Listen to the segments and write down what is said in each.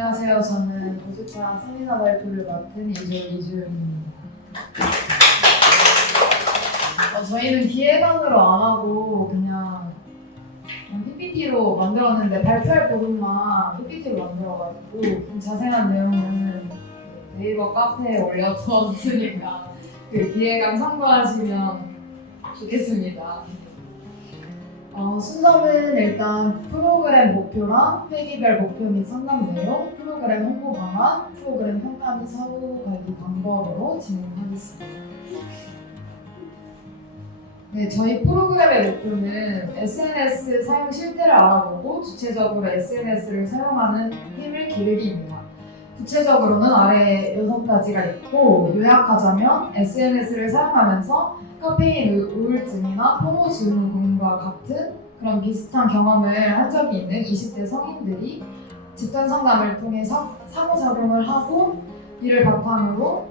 안녕하세요. 저는 고주차 세미나 발표를 맡은 이주연입니다. 저희는 기획안으로 안 하고 그냥 PPT로 만들었는데 발표할 부분만 PPT로 만들어가지고 좀 자세한 내용은 네이버 카페에 올려두었으니까 그 기획안 참고하시면 좋겠습니다. 순서는 일단 프로그램 목표랑 회기별 목표 및 상담 내용, 프로그램 홍보 방안, 프로그램 평가 및 사후 관리 방법으로 진행하겠습니다. 네, 저희 프로그램의 목표는 SNS 사용 실태를 알아보고 주체적으로 SNS를 사용하는 힘을 기르기입니다. 구체적으로는 아래 6가지가 있고, 요약하자면 SNS를 사용하면서 카페인 우울증이나 포모 증후군과 같은 그런 비슷한 경험을 한 적이 있는 20대 성인들이 집단 상담을 통해 상호작용을 하고, 이를 바탕으로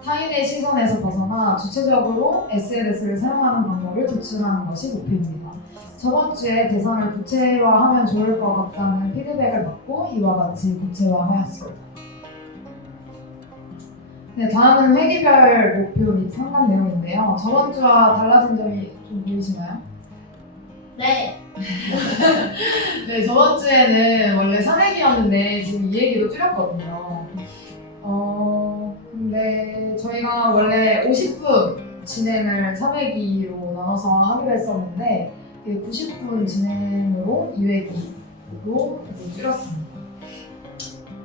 타인의 시선에서 벗어나 주체적으로 SNS를 사용하는 방법을 도출하는 것이 목표입니다. 저번 주에 대상을 구체화하면 좋을 것 같다는 피드백을 받고 이와 같이 구체화하였습니다. 네, 다음은 회기별 목표 및 상담 내용인데요. 저번 주와 달라진 점이 좀 보이시나요? 네. 네, 저번 주에는 원래 3회기였는데 지금 2회기로 줄였거든요. 근데 저희가 원래 50분 진행을 3회기로 나눠서 하기로 했었는데 90분 진행으로 2회기로 줄였습니다.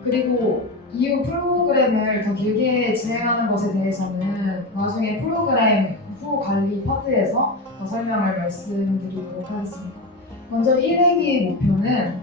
그리고 이후 프로그램을 더 길게 진행하는 것에 대해서는 나중에 프로그램 후 관리 파트에서 더 설명을 말씀드리도록 하겠습니다. 먼저 1회기 목표는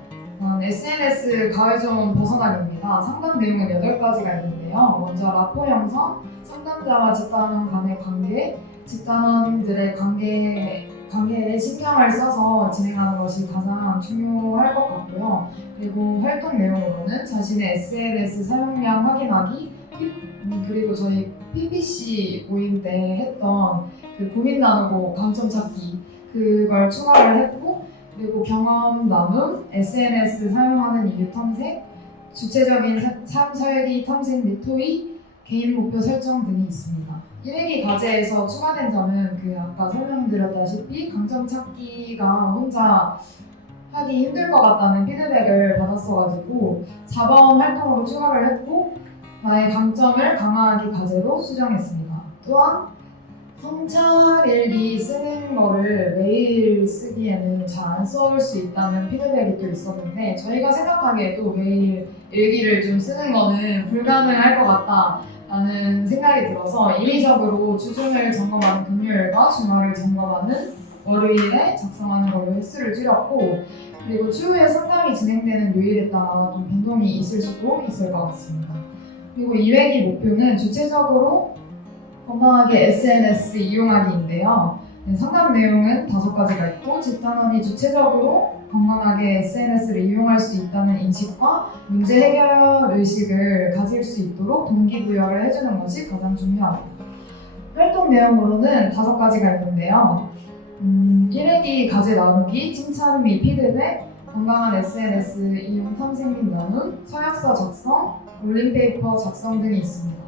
SNS 가해존 벗어나기입니다. 상담 내용은 8가지가 있는데요. 먼저 라포 형성, 상담자와 집단원 간의 관계, 집단원들의 관계에 신경을 써서 진행하는 것이 가장 중요할 것 같고요. 그리고 활동 내용으로는 자신의 SNS 사용량 확인하기, 그리고 저희 PPC 모임 때 했던 그 고민 나누고 강점 찾기 그걸 추가를 했고, 그리고 경험 나눔, SNS 사용하는 이유 탐색, 주체적인 삶 살기 탐색 및 토의, 개인 목표 설정 등이 있습니다. 1회기 과제에서 추가된 점은 아까 설명드렸다시피 강점 찾기가 혼자 하기 힘들 것 같다는 피드백을 받았어가지고 4번 활동으로 추가를 했고, 나의 강점을 강화하기 과제로 수정했습니다. 또한 성찰일기 쓰는 거를 매일 쓰기에는 잘 안 써올 수 있다는 피드백이 또 있었는데, 저희가 생각하기에도 매일 일기를 좀 쓰는 거는 불가능할 것 같다라는 생각이 들어서 인위적으로 주중을 점검하는 금요일과 주말을 점검하는 월요일에 작성하는 걸로 횟수를 줄였고, 그리고 추후에 상담이 진행되는 요일에 따라 좀 변동이 있을 수도 있을 것 같습니다. 그리고 2회기 목표는 주체적으로 건강하게 SNS 이용하기인데요. 상담 내용은 5가지가 있고, 집단원이 주체적으로 건강하게 SNS를 이용할 수 있다는 인식과 문제 해결 의식을 가질 수 있도록 동기부여를 해주는 것이 가장 중요합니다. 활동 내용으로는 5가지가 있는데요. 1회기 과제 나누기, 칭찬 및 피드백, 건강한 SNS 이용 탐색 및 나눔, 서약서 작성, 롤링페이퍼 작성 등이 있습니다.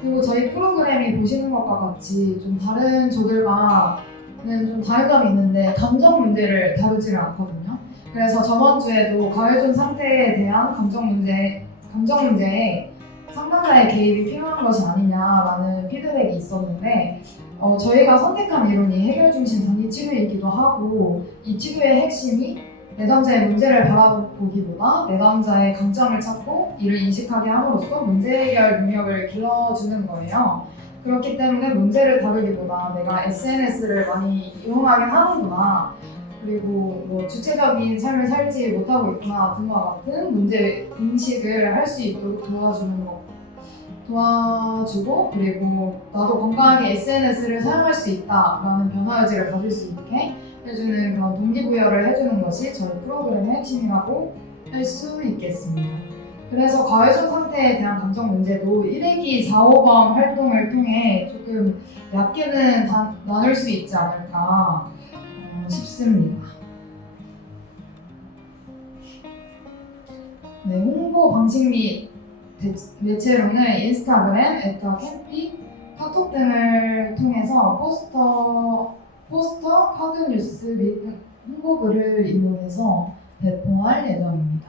그리고 저희 프로그램이 보시는 것과 같이 좀 다른 조들과는 좀 다른 점이 있는데 감정 문제를 다루지를 않거든요. 그래서 저번 주에도 가해존 상태에 대한 감정 문제에 상담자의 개입이 필요한 것이 아니냐라는 피드백이 있었는데, 저희가 선택한 이론이 해결 중심 단위 치료이기도 하고, 이 치료의 핵심이 내담자의 문제를 바라보기보다 내담자의 강점을 찾고 이를 인식하게 함으로써 문제 해결 능력을 길러주는 거예요. 그렇기 때문에 문제를 다루기보다 내가 SNS를 많이 이용하긴 하는구나, 그리고 뭐 주체적인 삶을 살지 못하고 있구나 등과 같은 문제 인식을 할 수 있도록 도와주고, 그리고 나도 건강하게 SNS를 사용할 수 있다라는 변화의식을 가질 수 있게 해주는 그런 동기부여를 해주는 것이 저희 프로그램의 핵심이라고 할 수 있겠습니다. 그래서 가해존 상태에 대한 감정 문제도 1회기 4, 5번 활동을 통해 조금 얕게는 나눌 수 있지 않을까 싶습니다. 네, 홍보 방식 및 매체로는 인스타그램, 에타, 캠피, 카톡 등을 통해서 포스터, 카드 뉴스 및 홍보글을 이용해서 배포할 예정입니다.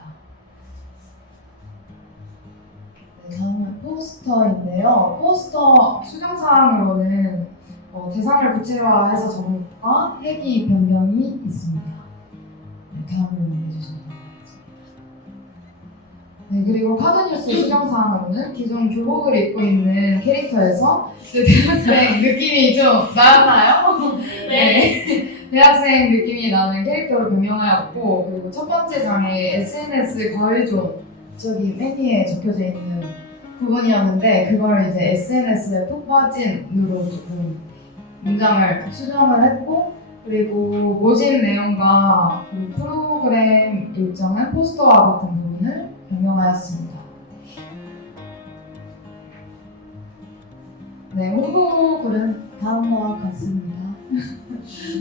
네, 다음은 포스터인데요. 포스터 수정사항으로는 대상을 구체화해서 적음과 해기 변경이 있습니다. 네, 다음으로 넘겨주시면 감사하겠습니다. 네, 그리고 카드뉴스 수정사항으로는 기존 교복을 입고 있는 캐릭터에서 대학생 느낌이 좀 나나요? 네. 대학생 느낌이 나는 캐릭터로 변경하였고, 그리고 첫 번째 장에 SNS 거의존 저기 맨 위에 적혀져 있는 부분이었는데 그걸 이제 SNS에 푹 빠진으로 조금 문장을 수정을 했고, 그리고 모집 내용과 그리고 프로그램 일정은 포스터와 같은 부분을 변경하였습니다. 네, 홍보글은 다음과 같습니다.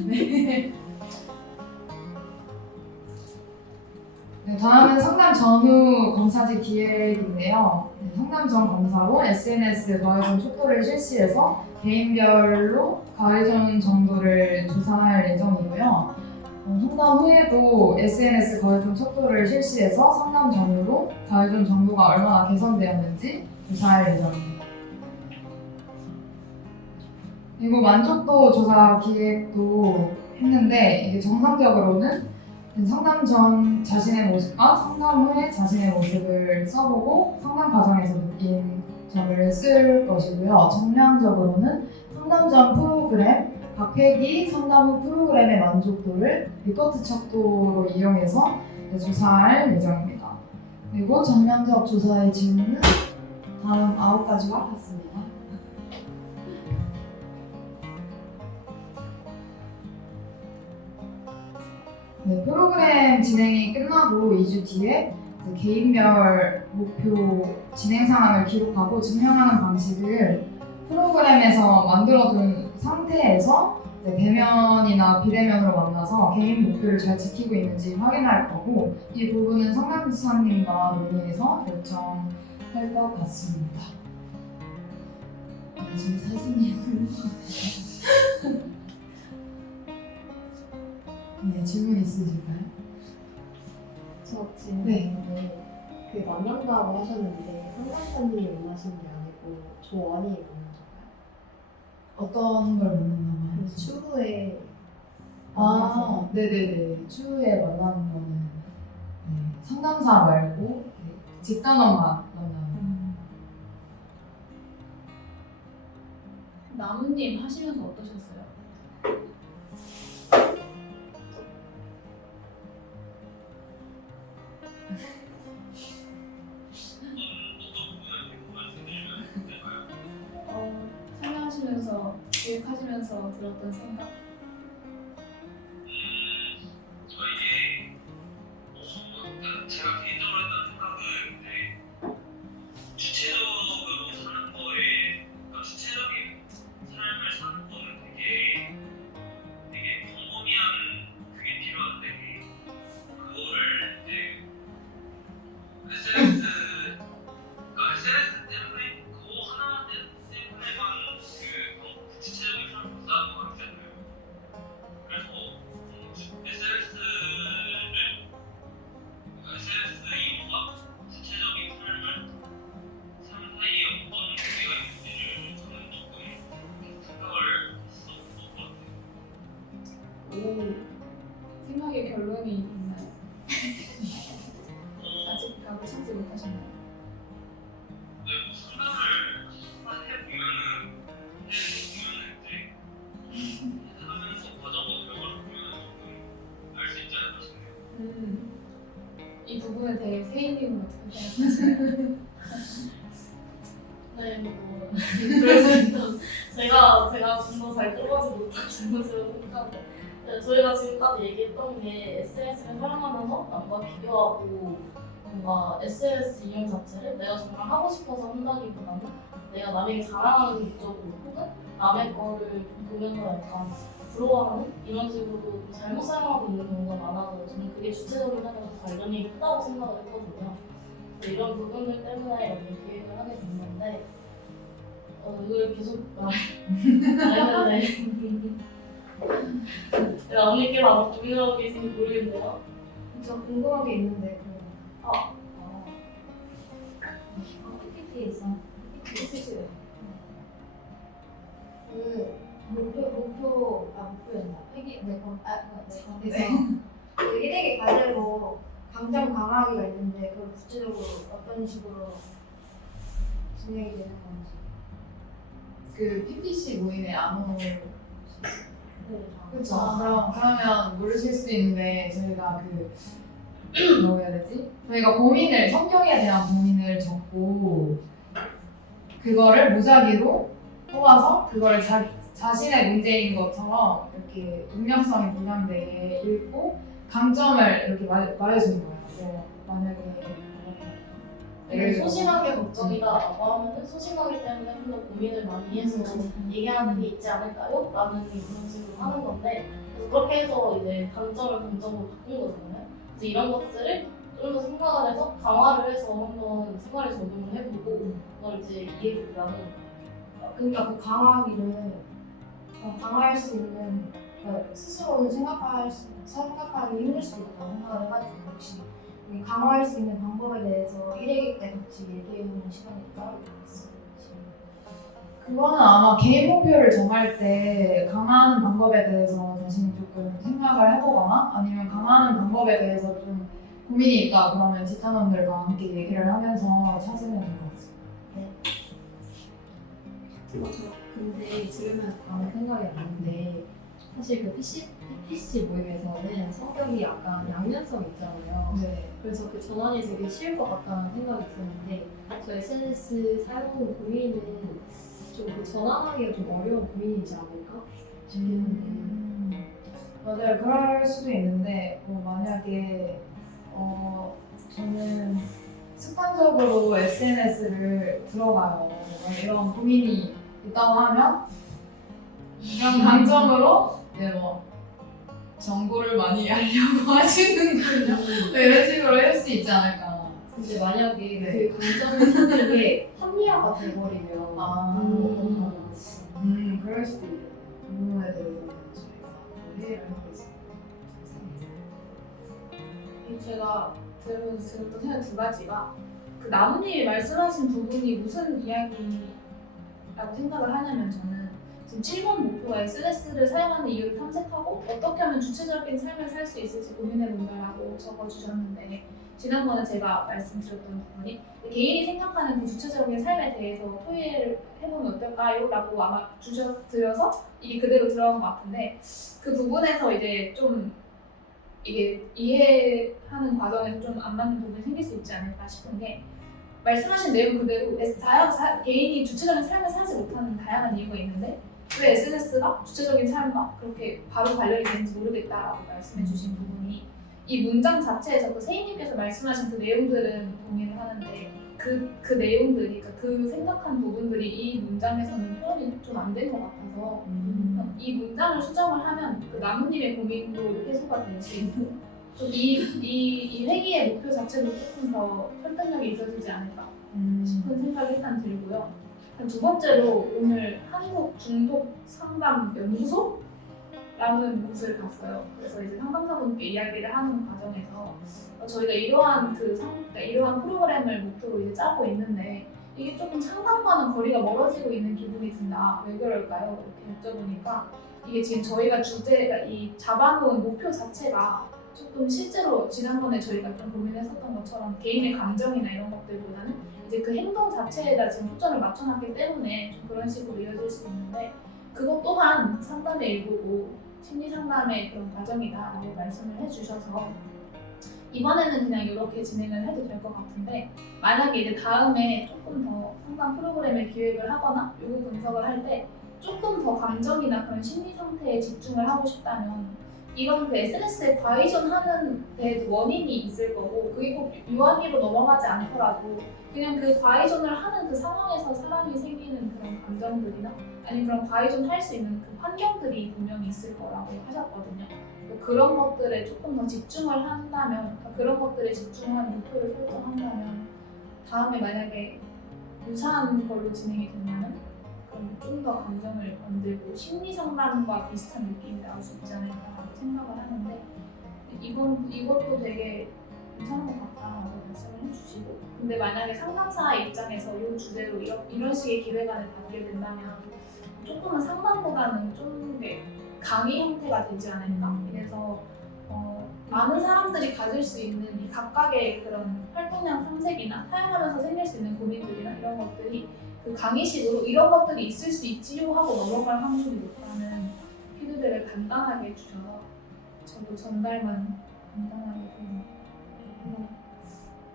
네. 네, 다음은 상담 전후 검사지 기획인데요. 네, 상담 전 검사로 SNS 가해전 촉구를 실시해서 개인별로 가해전 정도를 조사할 예정이고요. 상담 후에도 SNS 가해전 촉구를 실시해서 상담 전후로 가해전 정도가 얼마나 개선되었는지 조사할 예정입니다. 그리고 만족도 조사 기획도 했는데 이게 정상적으로는 상담 전 자신의 모습과 상담 후에 자신의 모습을 써보고 상담 과정에서 느낀 점을 쓸 것이고요. 정량적으로는 상담 전 프로그램, 각 회기 상담 후 프로그램의 만족도를 리커트 척도로 이용해서 조사할 예정입니다. 그리고 정량적 조사의 질문은 다음 9가지와 같습니다. 네, 프로그램 진행이 끝나고 2주 뒤에 개인별 목표 진행 상황을 기록하고 증명하는 방식을 프로그램에서 만들어둔 상태에서 대면이나 비대면으로 만나서 개인 목표를 잘 지키고 있는지 확인할 거고, 이 부분은 상담사님과 논의해서 결정할 것 같습니다. 네, 지금 사진이 네, 질문 있으실까요? 저 질문 네. 그 만난다고 하셨는데 상담사님이 만나신 게 아니고 조원이 만나셨나요? 어떤 걸 만났나요? 그 추후에 아, 네네네. 추후에 만나는 거는 네, 상담사 말고 네, 집단원만 만나는. 나무님 하시면서 어떠셨어요? 참여하시면서 기획하시면서 들었던 생각? 저에게 제가 개인적으로 했던 생각은 주체적으로 사는 거에 주체적인 삶을 사는 거는 되게 광범위한 그게 필요한데 그거를 이제 SNS 때문에 그거 하나 때문에만 그 주체적인 삶을 못 사는 거 같잖아요. 그래서 SNS 이용과 구체적인 삶을 삶 사이에 어떤 관계가 있는지를 저는 조금 생각을 했었던 것 같아요. 오, 생각의 결론이 있나요? 아직 답을 찾지 못하셨나요? 네, 뭐 상담을 해보면은 이제 하면서 과정과 결과를 보면은 조금 알 수 있지 않을까 싶네요. 이 부분에 대해 세인님은 어떻게 생각하세요? 네, 뭐 그래서 일단 제가 좀 더 잘 끌어가지 못한 질문으로 생각하는데 저희가 지금까지 얘기했던 게 SNS를 활용하면서 남과 비교하고 뭔가 SNS 이용 자체를 내가 정말 하고 싶어서 한다기보다는 내가 남에게 자랑하는 목적으로 혹은 남의 거를 보면서 약간 부러워하는 이런 식으로 잘못 사용하고 있는 경우가 많아서 저는 그게 주체적인 삶에서 관련이 크다고 생각을 했거든요. 이런 부분들 때문에 오늘 기획을 하게 됐는데 이걸 계속 말했는데 언니께서 아직 고민하고 계신지 모르겠네요. 저 궁금한 게 있는데 PPT에 있어. PPT 쓰시래요. 목표였나? 그래서 1회기 과제로 감정 강화하기가 있는데 그걸 구체적으로 어떤 식으로 진행이 되는 건지. 그 PPC 모임에 안 오는 네. 그렇죠. 그러면 모르실 수 있는데 저희가 뭐라 해야 되지? 저희가 성격에 대한 고민을 적고 그거를 무작위로 뽑아서 그걸 자신의 문제인 것처럼 이렇게 익명성이 보장되게 읽고 강점을 이렇게 말해주는 거예요. 그래서 만약에 되게 소심하게 걱정이다라고 하면은 소심하기 때문에 좀 더 고민을 많이 해서 얘기하는 게 있지 않을까요? 라는 그런 식으로 하는 건데 그래서 그렇게 해서 이제 강점을 감점으로 바꾼 거잖아요. 그래서 이런 것들을 좀 더 생각을 해서 강화를 해서 한번 생활에 적용을 해보고 그걸 이제 이해를 나누는 거예요. 그러니까 그 강화하기를 강화할 수 있는 그러니까 스스로는 생각하기 힘들 수도 있다고 생각을 해가지고 혹시 이 강화할 수 있는 방법에 대해서 1회기 때 같이 얘기해보는 시간이 따로 있어요. 그거는 아마 개인 목표를 정할 때 강화하는 방법에 대해서 자신이 조금 생각을 해보거나 아니면 강화하는 방법에 대해서 좀 고민이 있다 그러면 지탄원들과 함께 얘기를 하면서 찾으면 될 것 같습니다. 근데 지금은 아무 생각이 안 나는데 사실 그 PC 모임에서는 성격이 약간 양면성이 있잖아요. 네. 그래서 그 전환이 되게 쉬울 것 같다는 생각이 있었는데 저 SNS 사용 고민은 좀 그 전환하기가 좀 어려운 고민이지 않을까 싶겠는데 맞아요. 그럴 수도 있는데 만약에 저는 습관적으로 SNS를 들어가요. 이런 고민이 있다고 하면 이런 강점으로 이제 정보를 많이 알려고 하시는군요. 이런 식으로 할 수 있지 않을까. 근데 만약에 네. 그 강점을 찾는 게 합리화가 돼버리면 어떡하나. 그럴 수도 있겠네요. 그 부분에 대해서는 저희가 회의를 하고 있습니다. 제가 들었던 생각 두 가지가 그 나무님이 말씀하신 부분이 무슨 이야기라고 생각을 하냐면 저는 지금 7번 목표가 SNS를 사용하는 이유를 탐색하고 어떻게 하면 주체적인 삶을 살 수 있을지 고민해본다라고 적어주셨는데 지난번에 제가 말씀드렸던 부분이 개인이 생각하는 그 주체적인 삶에 대해서 토의를 해보면 어떨까요? 라고 아마 주셔드려서 이게 그대로 들어간 것 같은데 그 부분에서 이제 좀 이게 이해하는 과정에서 좀 안 맞는 부분이 생길 수 있지 않을까 싶은 게 말씀하신 내용 그대로 개인이 주체적인 삶을 살지 못하는 다양한 이유가 있는데 왜 SNS가 주체적인 삶과 그렇게 바로 관련이 되는지 모르겠다라고 말씀해 주신 부분이 이 문장 자체에서 그 세희님께서 말씀하신 그 내용들은 동의를 하는데 그 내용들이 그러니까 그 생각한 부분들이 이 문장에서는 표현이 좀 안 된 것 같아서 이 문장을 수정을 하면 그 나무님의 고민도 해소가 될 수 있고 좀 이 회기의 목표 자체도 조금 더 설득력이 있어지지 않을까 싶은 생각이 일단 들고요. 두 번째로 오늘 한국 중독 상담 연구소? 라는 곳을 갔어요. 그래서 이제 상담사분께 이야기를 하는 과정에서 저희가 이러한 이러한 프로그램을 목표로 이제 짜고 있는데 이게 조금 상담과는 거리가 멀어지고 있는 기분이 든다. 왜 그럴까요? 이렇게 여쭤보니까 이게 지금 저희가 이 잡아놓은 목표 자체가 조금 실제로 지난번에 저희가 좀 고민했었던 것처럼 개인의 감정이나 이런 것들보다는 이제 그 행동 자체에다 지금 초점을 맞춰놨기 때문에 좀 그런 식으로 이어질 수 있는데 그것 또한 상담의 일부고 심리 상담의 그런 과정이다라고 말씀을 해주셔서 이번에는 그냥 이렇게 진행을 해도 될 것 같은데 만약에 이제 다음에 조금 더 상담 프로그램을 기획을 하거나 요구 분석을 할 때 조금 더 감정이나 그런 심리 상태에 집중을 하고 싶다면 이런 그 SNS에 과의존하는 데 원인이 있을 거고 그게 꼭 유아기로 넘어가지 않더라도 그냥 그 과의존을 하는 그 상황에서 사람이 생기는 그런 감정들이나 아니면 그런 과의존 할 수 있는 그 환경들이 분명히 있을 거라고 하셨거든요. 그런 것들에 조금 더 집중을 한다면 그런 것들에 집중하는 목표를 설정한다면 다음에 만약에 유사한 걸로 진행이 된다면 그럼 좀 더 감정을 건들고 심리 상담과 비슷한 느낌이 나올 수 있지 않을까 생각을 하는데 이것도 되게 괜찮은 것 같다라고 말씀을 해주시고 근데 만약에 상담사의 입장에서 이 주제로 이런 식의 기획안을 받게 된다면 조금은 상담보다는 좀 강의 형태가 되지 않을까 그래서 많은 사람들이 가질 수 있는 이 각각의 그런 활동량 탐색이나 사용하면서 생길 수 있는 고민들이나 이런 것들이 그 강의식으로 이런 것들이 있을 수 있지요 하고 넘어갈 확률이 높다는 피드백을 간단하게 해주셔서 저도 전달만 간단하게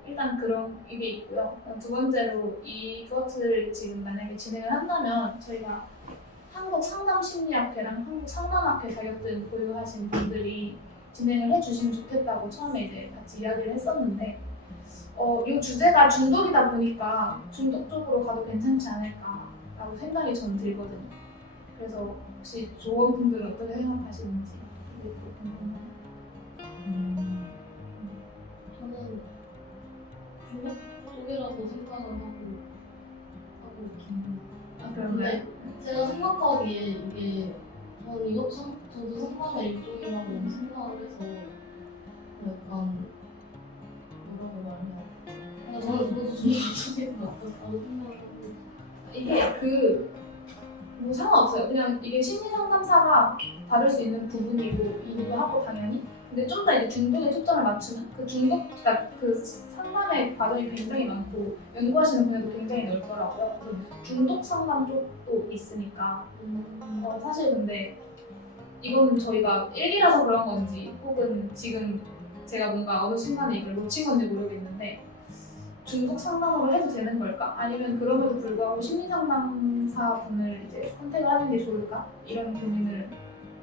일단 그런 이게 있고요. 두 번째로 이것을 지금 만약에 진행을 한다면 저희가 한국상담심리학회랑 한국상담학회 자격증 보유하신 분들이 진행을 해주시면 좋겠다고 처음에 이제 같이 이야기를 했었는데 이 주제가 중독이다 보니까 중독 쪽으로 가도 괜찮지 않을까라고 생각이 저는 들거든요. 그래서 혹시 조원분들은 어떻게 생각하시는지 이것도 궁금해요. 저는 중독 쪽이라고 생각을 하고 있긴 아 근데 제가 생각하기에 이게 저는 저도 상담의 일종이라고 생각을 해서 약간 뭐라고 말해야 되지? 저는 그것도 중독 쪽인 것 같다고 생각을 하고 이게 뭐 상관없어요. 그냥 이게 심리 상담사가 다룰 수 있는 부분이기도 하고 당연히. 근데 좀 더 이제 중독에 초점을 맞추면 그 그러니까 그 상담의 과정이 굉장히 많고 연구하시는 분야도 굉장히 넓더라고요. 그래서 중독 상담 쪽도 있으니까 사실 근데 이거는 저희가 일기라서 그런 건지 혹은 지금 제가 뭔가 어느 순간에 이걸 놓친 건지 모르겠는데 중독 상담으로 해도 되는 걸까? 아니면 그럼에도 불구하고 심리 상담사 분을 이제 선택을 하는 게 좋을까? 이런 고민을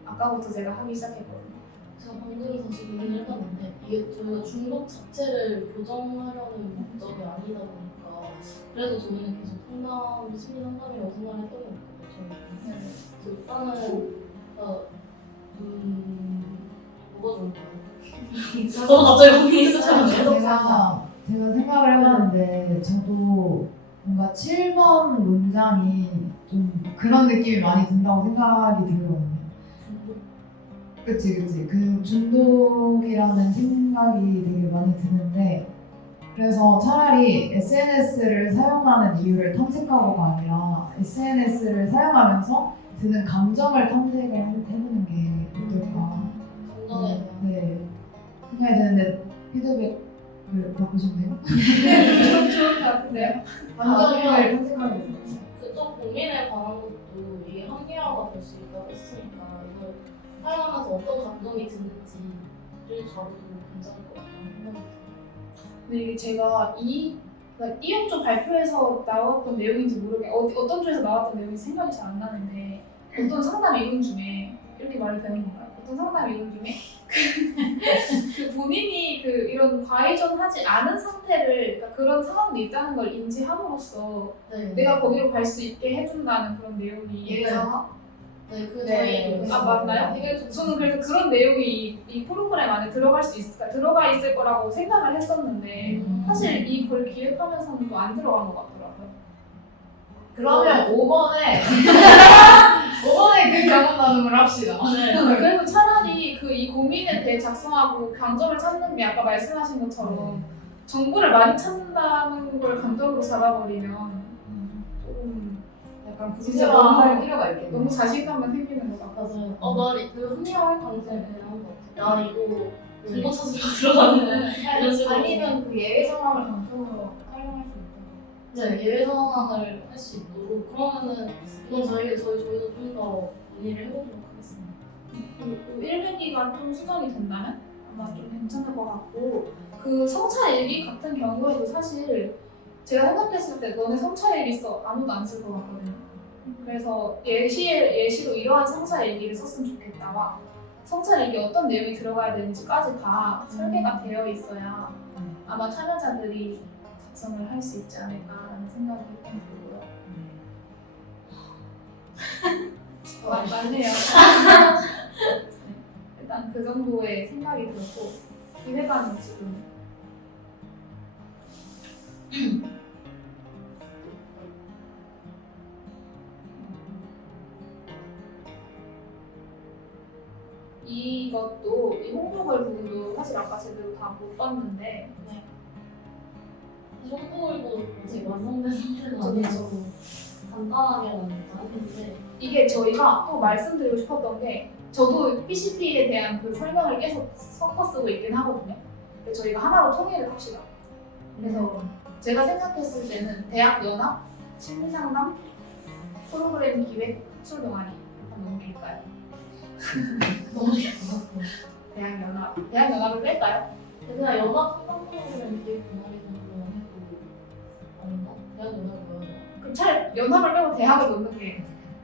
아까부터 제가 하기 시작했거든요. 제가 방금 사실 고민을 해봤는데 이게 저희가 중독 자체를 교정하려는 목적이 아니다 보니까 그래서 저희는 계속 심리 상담이라고 생각을 했던 것 같거든요. 그래서 일단은 뭐가 좋을까요? 저도 갑자기 고민이 있으셨네요. 제가 생각을 해봤는데 저도 뭔가 7번 문장이 좀 그런 느낌이 많이 든다고 생각이 들거든요. 그치. 그 중독이라는 생각이 되게 많이 드는데 그래서 차라리 SNS를 사용하는 이유를 탐색하고가 아니라 SNS를 사용하면서 드는 감정을 탐색을 해보는 게 어떨까. 감정에 네. 생각이 드는데 피드백을 받고 싶네요. 좋을 것 같은데요? 감정을 탐색하고 있어요. 그쪽 고민에 관한 것도 이게 합리화가 될 수 있다고 했으니까 이걸 사용하면서 어떤 감정이 드는지를 다루도 괜찮을 것 같다는 생각이 들어요. 근데 이게 제가 이용조 발표에서 나왔던 내용인지 어떤 쪽에서 나왔던 내용인지 생각이 잘 안 나는데 어떤 상담 이론 중에 이렇게 말이 되는 건가요? 어떤 상담 이론 중에 그 본인이 이런 과의존하지 않은 상태를 그러니까 그런 상황이 있다는 걸 인지함으로써 네. 내가 거기로 갈 수 있게 해준다는 그런 내용이 예서 네, 그 네. 저희 맞나요? 저는 그래서 그런 내용이 이 프로그램 안에 들어가 있을 거라고 생각을 했었는데 사실 이걸 기획하면서는 또 안 들어간 것 같더라고요. 그러면 5번에 그 경험 나눔을 합시다. 그래서 차라리 이 고민에 대해 작성하고 강점을 찾는 게 아까 말씀하신 것처럼 정보를 많이 찾는다는 걸 강점으로 잡아버리면 조금 약간 진짜 구체화할 필요가 있겠네요. 너무 자신감만 생기는 것 같아서. 맞아요. 난 그 합리화할 가능성이 대단한 것 같아. 나 이거 정보 찾으러 들어가는 이런 식으로. 아니면 그 예외 상황을 강점으로 활용할 수 있다. 네, 예외 상황을 할 수 있도록 그러면은 이건 저희도 좀 더 논의를 해보도록 하겠습니다. 그 1분기가 좀 수정이 된다면 아마 좀 괜찮을 것 같고 그 성차일기 같은 경우에도 사실 제가 생각했을 때 너네 성차일기 써 아무도 안 쓸 것 같거든요. 그래서 예시로 이러한 성차일기를 썼으면 좋겠다와 성차일기 어떤 내용이 들어가야 되는지까지 다 설계가 되어 있어야 아마 참여자들이 작성을 할 수 있지 않을까라는 생각이 일단 들고요. 맞네요. 일단 그 정도의 생각이 들었고 기획안은 지금 사실 아까 제대로 다 못 봤는데 정보일도 아직 완성된 상태는 아니어서 간단하게만 했는데 이게 저희가 또 말씀드리고 싶었던 게 저도 PCP에 대한 그 설명을 계속 섞어 쓰고 있긴 하거든요. 근데 저희가 하나로 통일을 합시다. 그래서 제가 생각했을 때는 대학 연합, 심리상담, 프로그램 기획, 학술 동아리 한번 넘길까요? 너무 좋았고 대학 연합을 뺄까요? 그냥 연합 상담 프로그램 기획 동아리 정도 해도 아닌가? 대학 연합 뭐야? 그럼 차라리 연합을 빼고 대학을 넣는 게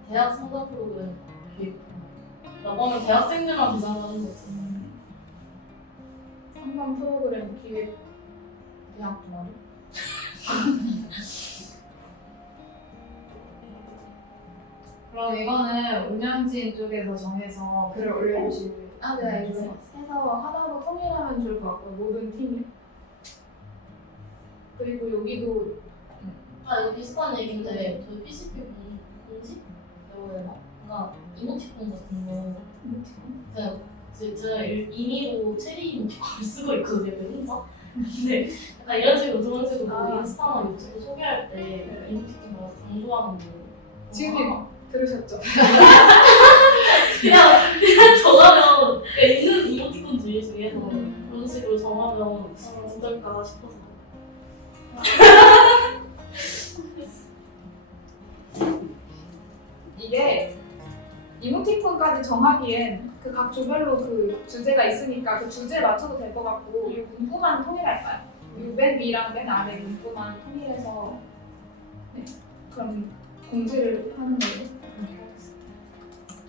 대학 상담 프로그램 기획 라고 하면 대학생들만 비상하는 거지. 상담 프로그램 기획 대학 동아리? 그럼 이거는 운영진 쪽에서 정해서 글을 올려주시고요. 아, 네, 알겠습니다. 해서 하나로 통일하면 좋을 것 같고요. 모든 팀이. 그리고 여기도 아 이거 비슷한 얘기인데 저희 PCP 공지? 뭐라고 해야 되나? 뭔가 이모티콘 같은 거 그냥 제가 임의로 체리 이모티콘을 쓰고 있거든요 혼자. 근데 약간 이런 식으로 저런 식으로 인스타나 유튜브 소개할 때 이모티콘 나와서 강조하는 거 지금 들으셨죠? 그냥 정하면 그냥 있는 이모티콘 중에서 그런 식으로 정하면 어떨까 싶어서 이게 이모티콘까지 정하기엔 그 각 조별로 그 주제가 있으니까 그 주제에 맞춰도 될 것 같고 이 문구만 통일할까요? 이 맨 위랑 맨 아래 문구만 통일해서 네, 그럼 공지를 하는 걸로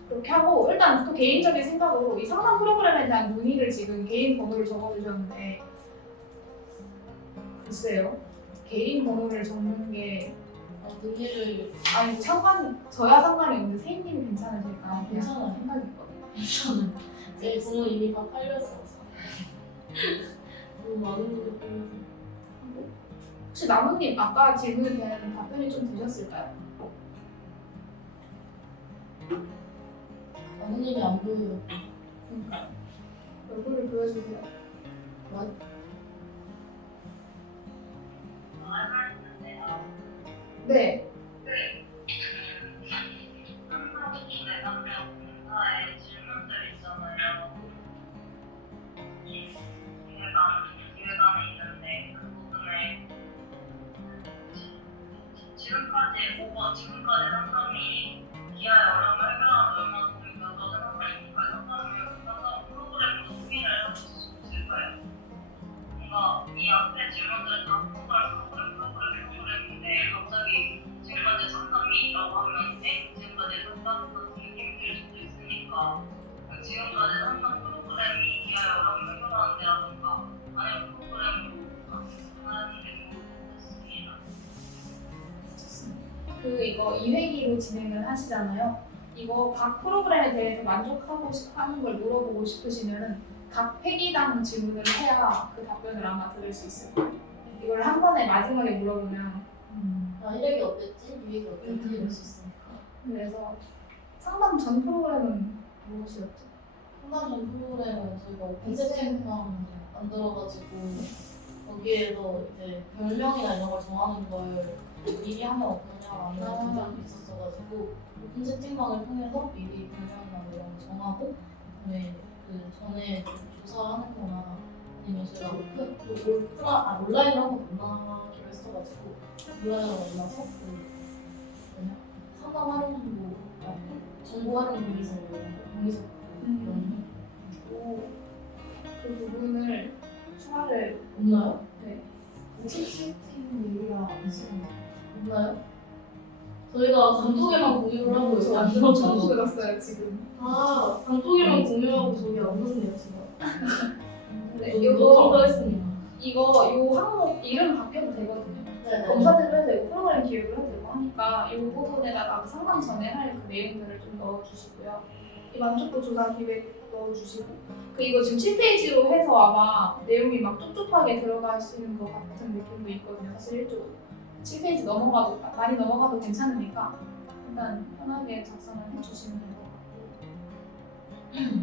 그렇게 하고 일단 또 개인적인 생각으로 이 상담 프로그램에 대한 문의를 지금 개인 번호를 적어주셨는데 글쎄요 개인 번호를 적는 게 문의를 아니 저야 상관이 없는데 세인님이 괜찮으실까 그냥 괜찮아요. 생각이 있거든요. 저는 제 번호 이미 다 팔렸어서 너무 많은 분들 팔려서 혹시 나무님 아까 질문에 대한 답변이 좀 되셨을까요? 나무님이 안 보여요. 그러니까 얼굴을 보여주세요. 네. 공사에 질문들 있잖아요. 기획안에 있는데 그 부분에 지금까지 상담이 기아의 어려움을 해결하는 데 얼마나 도움이 되었다고 생각하십니까? 상담 프로그램으로 소개를 해볼 수 있을까요? 뭔가 이 앞에 질문들은 다 프로그램인데 갑자기 지금까지 상담이라고 하면 지금까지 상담 같은 느낌이 들 수도 있으니까 지금까지 상담 프로그램이 기아의 어려움을 해결하는 데라던가 아니면 프로그램으로 하는 데 좋겠습니다. 이거 2회기로 진행을 하시잖아요. 이거 각 프로그램에 대해서 만족하고 하는 걸 물어보고 싶으시면 각 회기당 질문을 해야 그 답변을 아마 들을 수 있을 거예요. 이걸 한 번에 마지막에 물어보면 나 1회기 어땠지? 2회기 어땠지? 이럴 수 있으니까. 그래서 상담 전 프로그램은 무엇이었죠? 상담 전 프로그램은 저희가 오픈 채팅방 만들어가지고 거기에서 이제 별명이나 이런 걸 정하는 걸 미리 하면 어떠냐라는 의견이 있었어가지고 오픈 채팅방을 통해서 미리 별명이나 이런 거 정하고 그다음에 그 전에 조사하는 거나 아니면 저희가 온라인으로 한번 만나기로 했어가지고 온라인으로 만나서 상담 활용 정보 활용 동의서 이런 그 부분을 추가를 없나요? 네. 채팅 얘기가 안 쓰는 없나요? 저희가 단톡에만 공유를 하고 여기 안 처음 들어줘서 들었어요 지금. 아 단톡에만 공유하고 저기 안 넣었네요 지금. 네, 이거 더 했습니다. 요 항목 이름 바뀌어도 되거든요. 네네. 검사들을 해도 되고 프로그램 기획을 해도 되고 하니까 이 부분에다가 상담 전에 할 그 내용들을 좀 넣어주시고요. 이 만족도 조사 기획 넣어주시고 이거 지금 7페이지로 해서 아마 내용이 막 촉촉하게 들어가시는 것 같은 느낌도 있거든요. 사실 7페이지 많이 넘어가도 괜찮으니까 일단 편하게 작성을 해주시면 될 것 같고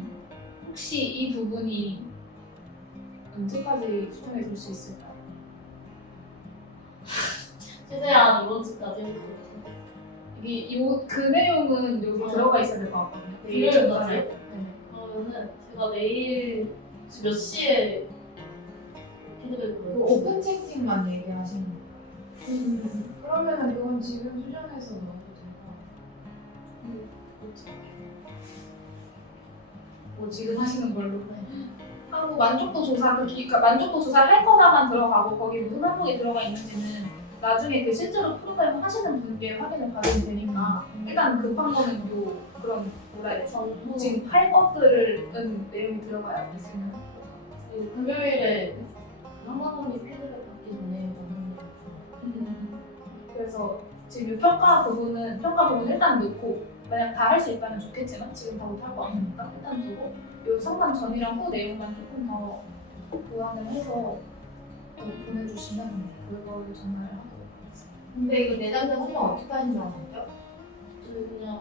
혹시 이 부분이 언제까지 추천해 줄 수 있을까요? 최대한 이번 주까지 해볼게요. 그 내용은 여기 어. 들어가 있어야 될 것 같거든요. 금요일까지? 네. 그러면은 제가 내일 몇 시에 피드백을 그 오픈 채팅만 얘기하시는 거예요. 그러면은 그건 지금 수정해서 넣어도 될 것 같아요. 뭐 지금 하시는 걸로. 하고 만족도 조사 그러니까 만족도 조사를 할 거다만 들어가고 거기 무슨 항목이 들어가 있는지는 나중에 그 실제로 프로그램 하시는 분께 확인을 받으면 되니까 일단 급한 거는 요 그런 뭐라 해야 되지? 전부 지금 할 것들은 내용이 들어가야 있으면 그리고 금요일에 한마원이 피드백 받기 전에 그래서 지금 이 평가 부분은 일단 넣고 만약 다 할 수 있다면 좋겠지만 지금 다 못할 거 아니니까 일단 주고 요 상담 전이랑 후 내용만 조금 더 보완을 해서 보내주시면 그걸 전화를 하도록 하겠습니다. 근데 이거 내담자 설명 어떻게 하신다고 하죠? 저희 그냥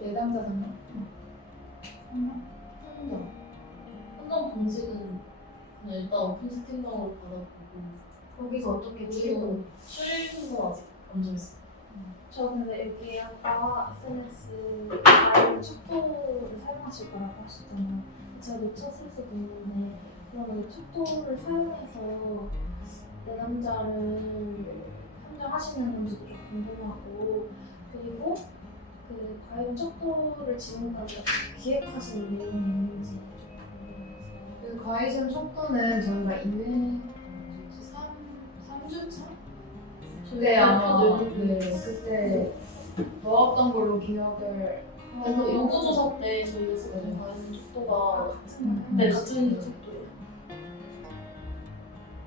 내담자 설명? 한정 방식은 그냥 일단 오픈 채팅방으로 받아보고 거기서 어떻게 출입을? 그리고 출입도 아직 안 정했어요. 저 근데 여기 아까 SNS 아이를 척도를 사용하실 거라고 하셨잖아요. 제가 놓쳤을 수도 있는데 그러면 척도를 사용해서 내담자를 선정하시는 건지도 좀 궁금하고 그리고 그 과연 척도를 지금까지 기획하신 내용이 있는지 좀 궁금해서. 그 과외전 촉도는 저희가 2회 3주차? 그때 아마 네 그때 넣었던 걸로 기억을 그래서 요구조사 때 저희가 쓰는 과연 속도가 네 같은 속도예요.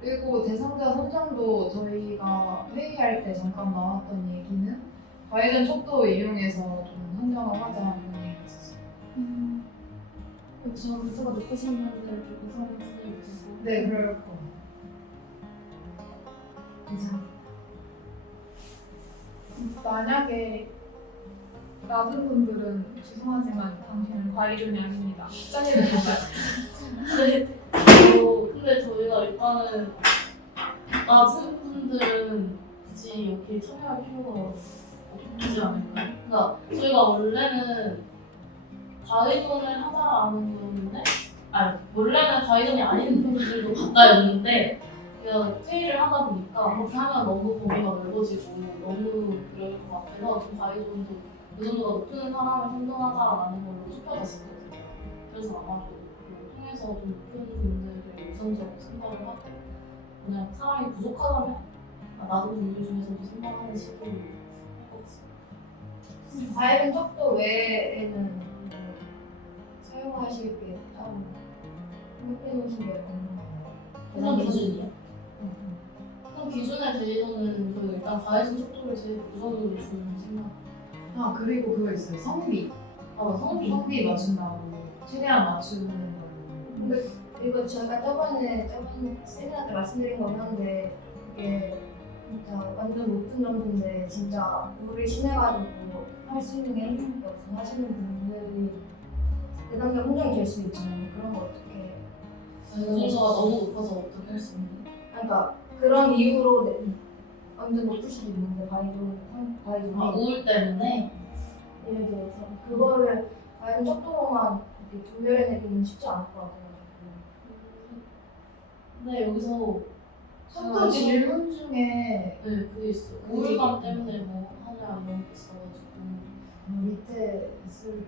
그리고 대상자 선정도 저희가 회의할 때 잠깐 나왔던 얘기는 과외전 촉도 이용해서 좀 선정을 하자는 얘기였었어요. 그래서 문서가 높으신 분들 좀 우선을 드리고 네 그럴 거. 감사합니다. 만약에 낮은 분들은 죄송하지만 당신은 과이존이 아닙니다. 짜리는 건가요? 근데 저희가 일단은 낮은 분들은 굳이 여기 참여할 필요가 없지 않을까요? 그러니까 저희가 원래는 과외전을 하자라는 거였는데 원래는 과외전이 아닌 분들도 받다였는데 그냥 회의를 하다 보니까 그렇게 하면 너무 범위가 넓어지고 너무 그럴 것 같아서 좀 과외전도 그 정도가 높은 사람을 선정하자라는 걸로 좁혀졌었거든요. 그래서 아마도 그걸 통해서 좀 높은 분들을 우선적으로 선정을 하고 그냥 사람이 부족하다면 낮은 분들 중에서도 선정하는 식으로 할것 같습니다. 과외는 척도 외에는 뭐 사용하실 게 따로 생각해 놓으신 게 없나요? 그런 기준이요? 그럼 기준에 대해서는 저희 일단 과외전 속도를 제일 우선으로 주는 생각. 아 그리고 그거 있어요. 성비. 성비 맞춘다고 최대한 맞추는 걸로. 근데 이거 저희가 저번 세미나 때 말씀드린 거였는데 이게 진짜 완전 높은 점수인데 진짜 우리 심해가지고 할 수 있는 게 한국밖에 없어 하시는 분들이 내담자 혼정이 될 수 있잖아요. 그런 거 어떻게 점수가 너무 높아서 어떻게 할 수 있는? 그러니까 그런 이유로 완전 높을 수도 있는데 과이존이 우울 때문에 예를 들어서 그거를 과연 척도로만 이렇게 조절해내기는 쉽지 않을 것 같아요. 근데 여기서 촉도 질문 중에 네 그게 있어요. 우울감 때문에 뭐 하냐 이런 게 있어가지고 밑에 있을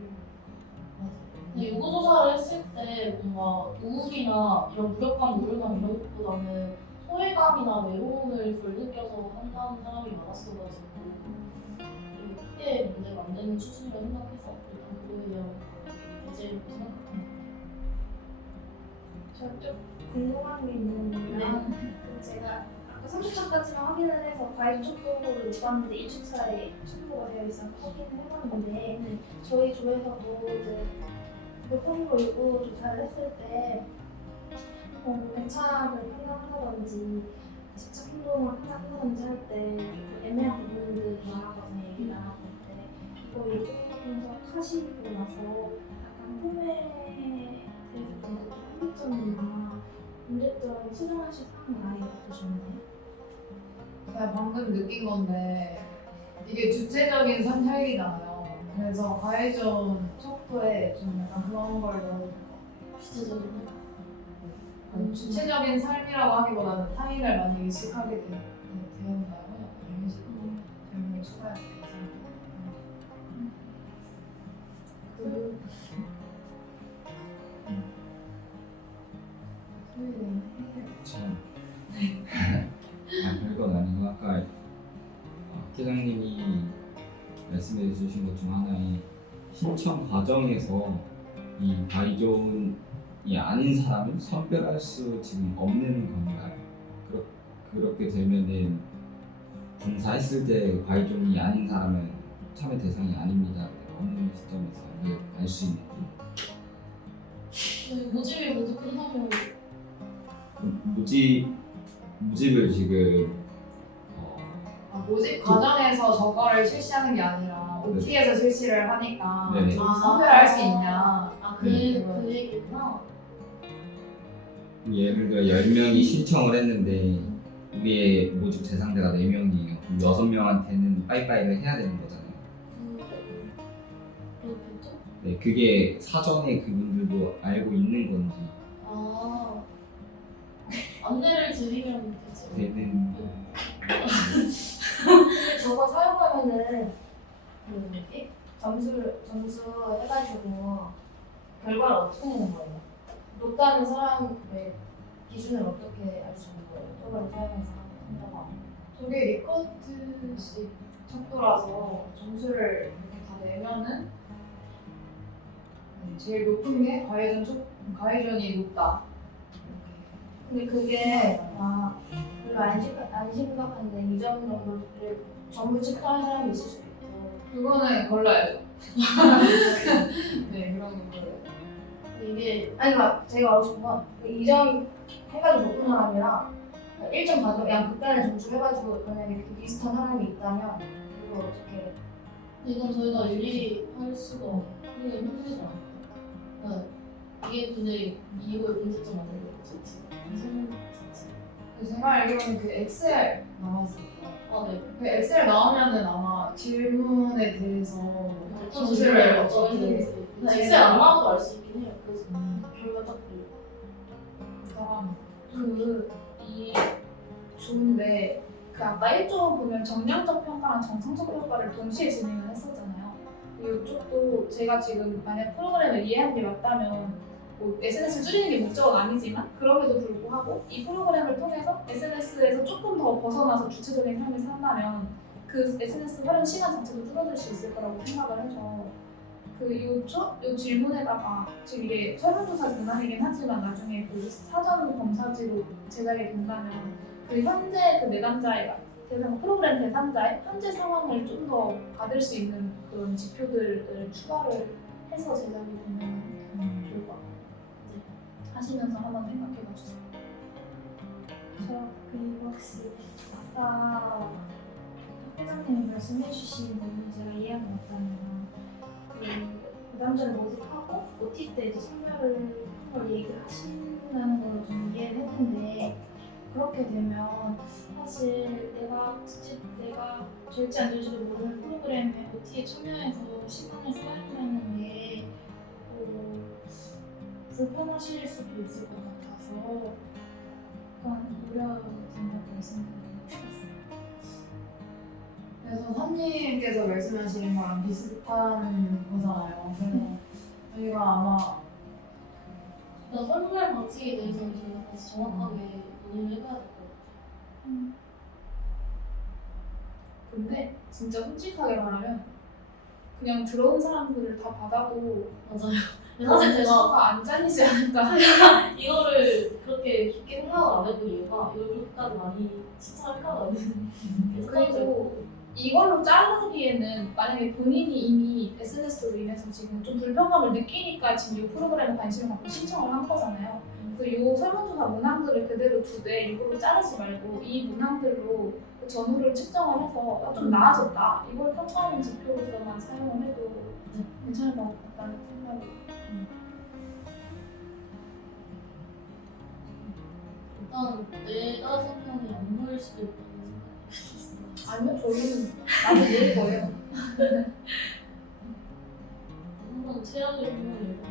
근데 요구조사를 했을 때 뭔가 우울이나 이런 무력감, 우울감 이런 것보다는 소외감이나 외로움을 덜 느껴서 한다는 사람이 많았어가지고 좀 크게 문제가 안 되는 수준이라 생각해서 일단 그거에 대한 예제로 생각합니다. 저 좀 궁금한 게 있는데요. 그 제가 아까 3주차까지만 확인을 해서 과일 촉도를 못 봤는데 1주차에 촉도가 되어 있어서 확인을 해봤는데 저희 조에서도 이제 교통으로 요구 조사를 했을 때 배착을 판단한다든지 집착 행동을 판단한다든지 할 때 조금 애매한 부분들이 많았거든요. 얘기 나눴을 때 이거 요구 분석하시고 나서 약간 꿈에 대해서 좀 한계점이나 문제점 수정하실 사항은 아예 없으셨나요? 제가 방금 느낀 건데 이게 주체적인 선택이잖아요. 그래서 가해전 척도에 좀 약간 그런 걸 넣어야 될 것 같아요. 구체적인 주체적인 삶이라고 하기보다는 타인을 많이 의식하게 되었나요? 이런 식으로 질문을 추가해야 되지 참. 별건 아니고 아까 학회장님이 말씀해 주신 것 중 하나에 신청 과정에서 이 바이존이 아닌 사람을 선별할 수 지금 없는 건가요? 그렇게 되면은 종사했을 때 바이존이 아닌 사람은 참여 대상이 아닙니다. 없는 시점에서 알 수 있는지. 모집이 모두 끝나면 모집을 지금 모집 과정에서 저거를 실시하는 게 아니라 OT에서 실시를 하니까 네네. 좀 선별할 수 있냐. 그 얘기구나. 예를 들어 10명이 신청을 했는데 우리의 모집 대상자가 4명이에요. 그럼 6명한테는 빠이빠이를 해야 되는 거잖아요. 그렇겠죠? 네, 그게 사전에 그분들도 알고 있는 건지 안내를 드리면 되죠. 되는 저거 사용하면은 그 뭐지? 점수 해가지고 결과를 어떻게 내는 거예요? 높다는 사람의 기준을 어떻게 알 수 있는 거예요? 저걸 사용해서 한다고 하면. 저게 리커트식 척도라서 점수를 이렇게 다 내면은 제일 높은 게 가해전이 높다. 근데 그게 별로 안 심각한데 2점 정도를 전부 체크하는 사람이 있을 수도 있고. 그거는 걸러야죠. 네, 그런 거 걸러요. 이게 아니 그러니까 제가 말하고 싶은 건 2점 해가지고 높은 사람이랑 1점 받은 그냥 극단의 점수 해가지고 만약에 그 비슷한 사람이 있다면 그걸 어떻게 이건 저희가 일일이 할 수가 그게 힘들지 않아요. 네. 이게 근데 이거의 문제점 아니에요? 제가 알기로는 그 엑셀 나왔어요. 네. 그 엑셀 나오면은 아마 질문에 대해서 점수를 점수를 어떻게 어떻게 엑셀 안 나와도 알 수 있긴 해요. 그래서 결과 딱 보고. 이 좋은데 그 아까 1조 보면 정량적 평가랑 정성적 평가를 동시에 진행을 했었잖아요. 이쪽도 제가 지금 만약 프로그램을 이해한 게 맞다면 뭐 SNS 줄이는 게 목적은 아니지만 그럼에도 불구하고 이 프로그램을 통해서 SNS에서 조금 더 벗어나서 주체적인 삶을 산다면 그 SNS 활용 시간 자체도 줄어들 수 있을 거라고 생각을 해서 요 질문에다가 지금 이게 설문조사 기간이긴 하지만 나중에 그 사전 검사지로 제작이 된다면 그 현재 그 내담자의 대상 프로그램 대상자의 현재 상황을 좀 더 받을 수 있는 그런 지표들을 추가를 해서 제작이 되면 좋을 것 같아요. 네. 하시면서 한번 생각해 봐주세요. 저 그리고 혹시 아까 회장님이 말씀해주신 부분 제가 이해한 것 같다면 그 남자를 모집하고 OT 때 이제 참여를 한 걸 얘기를 하신다는 걸로 좀 이해를 했는데 그렇게 되면 사실 내가 될지 안 될지도 모르는 프로그램에 OT에 참여해서 시간을 사용하는 게 불편하실 수도 있을 것 같아서 약간 우려된다고 말씀드리고 싶었어요. 그래서 선님께서 말씀하시는 거랑 비슷한 거잖아요. 그래서 저희가 아마 설문할 방식에 대해서는 저희가 다시 정확하게 논의를 해봐야 될 것 같아요. 근데 진짜 솔직하게 말하면 그냥 들어온 사람들을 다 받아도 맞아요. 사실 제가 수가 안 잘리지 않을까. 이거를 그렇게 깊게 생각을 안 해본 이유가 이걸 그렇게까지 많이 신청할까라는 그리고 이걸로 자르기에는 만약에 본인이 이미 SNS로 인해서 지금 좀 불편감을 느끼니까 지금 이 프로그램에 관심을 갖고 신청을 한 거잖아요. 그래서 이 설문조사 문항들을 그대로 두되 이걸로 자르지 말고 이 문항들로 그 전후를 측정을 해서 좀 나아졌다. 이걸 평가하는 지표로서만 사용을 해도 괜찮을 것 같다는 생각이. 일단 4-5명이 안 모일 수도 있다는 생각이 있어요. 아니요, 저희는 나도 모일 거예요. 항상 최악의 상황이고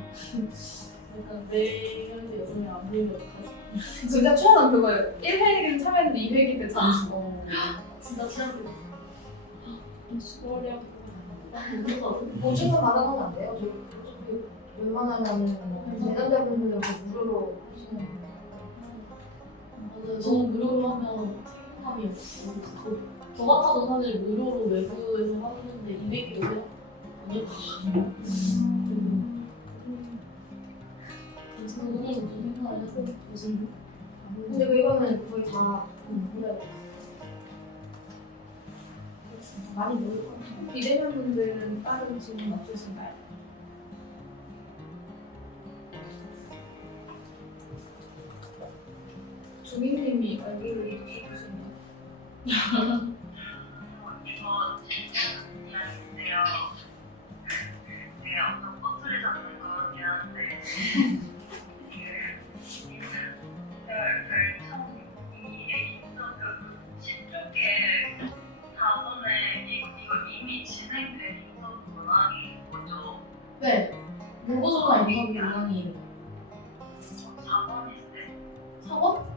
약간 4명이 6명이 안 모이면 어떡하지? 진짜 최악은 그거예요. 1회기는 참여했는데 2회기 때 잠수. 진짜 최악이다. 수고하려 보증금 받아가면 안 돼요? 저 어차피 웬만하면 내담자분들은 무료로 하시는 거예요. 맞아요. 너무 무료로 하면 책임감이 없어. 저 같아도 사실 무료로 외부에서 하는데 200이 오면 아닐 것 같아요. 그래서 그거는 좀 생각을 해서 무슨 근데 이거는 거의 다 무료예요. 많이 모일 것 같아요. 비대면분들은 다른 질문 없으신가요? 주민님이 얼굴을 주시네요. 이거 진짜 이야기인데요. 되게 어떤 꼬투리 잡는 것 같긴 한데 별참이 인터뷰 10쪽에 4번에 이거 이미 진행된 인터뷰 문항인 거죠? 네. 무고소나 인터뷰 문항이에요. 4번인데 4번?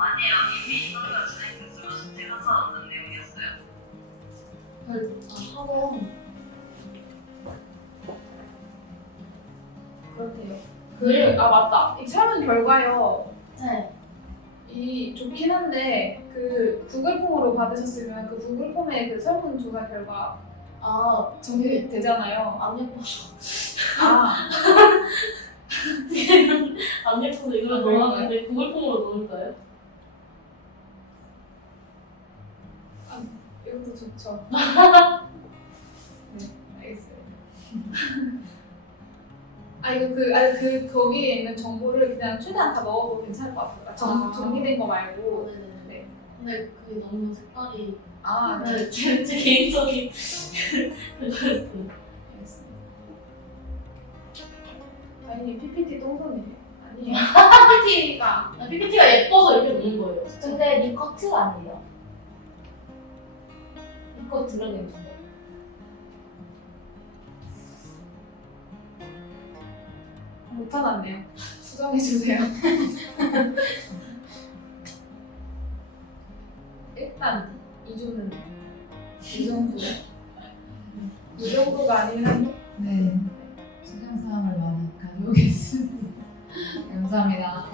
아니에요. 이미 인터뷰가 진행됐으면 제가 상관없는 내용이었어요. 4번. 그렇대요. 맞다. 이 설문 결과요. 네. 이 좋긴 한데 그 구글 폼으로 받으셨으면 그 구글 폼에 그 설문 조사 결과 정리되잖아요. 안 예뻐서. 아, 안 예뻐서 이걸 넣었는데 구글폼으로 넣을까요? 이것도 좋죠. 네, 알겠어요. 거기에 있는 정보를 그냥 최대한 다 넣어도 괜찮을 것 같아요. 정리된 거 말고. 네네네. 네. 근데 그게 너무 색깔이 네. 네, 제 개인적인 그거였어요. 알겠습니다. 다행히 PPT 똥손이에요. 아니에요. PPT가 PPT가 예뻐서 이렇게 넣는 거예요. 진짜. 근데 니 커트 아니에요? 이거 들어가겠는데. 못 찾았네요. 수정해주세요. 일단 2주는 이 정도. 이 정도가 아니라면 네. 수정 사항을 많이 가져오겠습니다. 감사합니다.